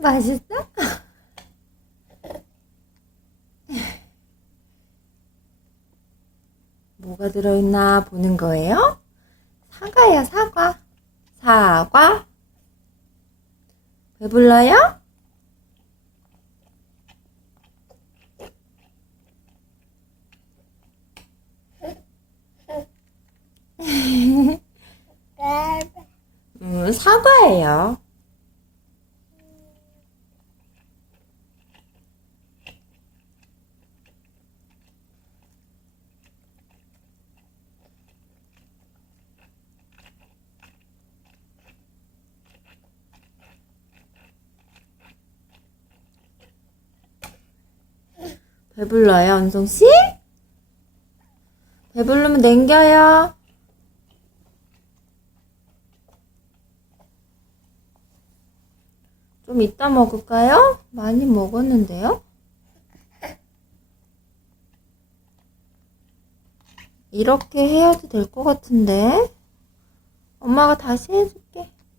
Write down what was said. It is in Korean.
맛있어? 뭐가 들어있나 보는 거예요? 사과야, 사과. 사과. 배불러요? 음, 사과예요. 배불러요, 은송씨? 배부르면 냉겨요. 좀 이따 먹을까요? 많이 먹었는데요? 이렇게 해야지 될 것 같은데. 엄마가 다시 해줄게.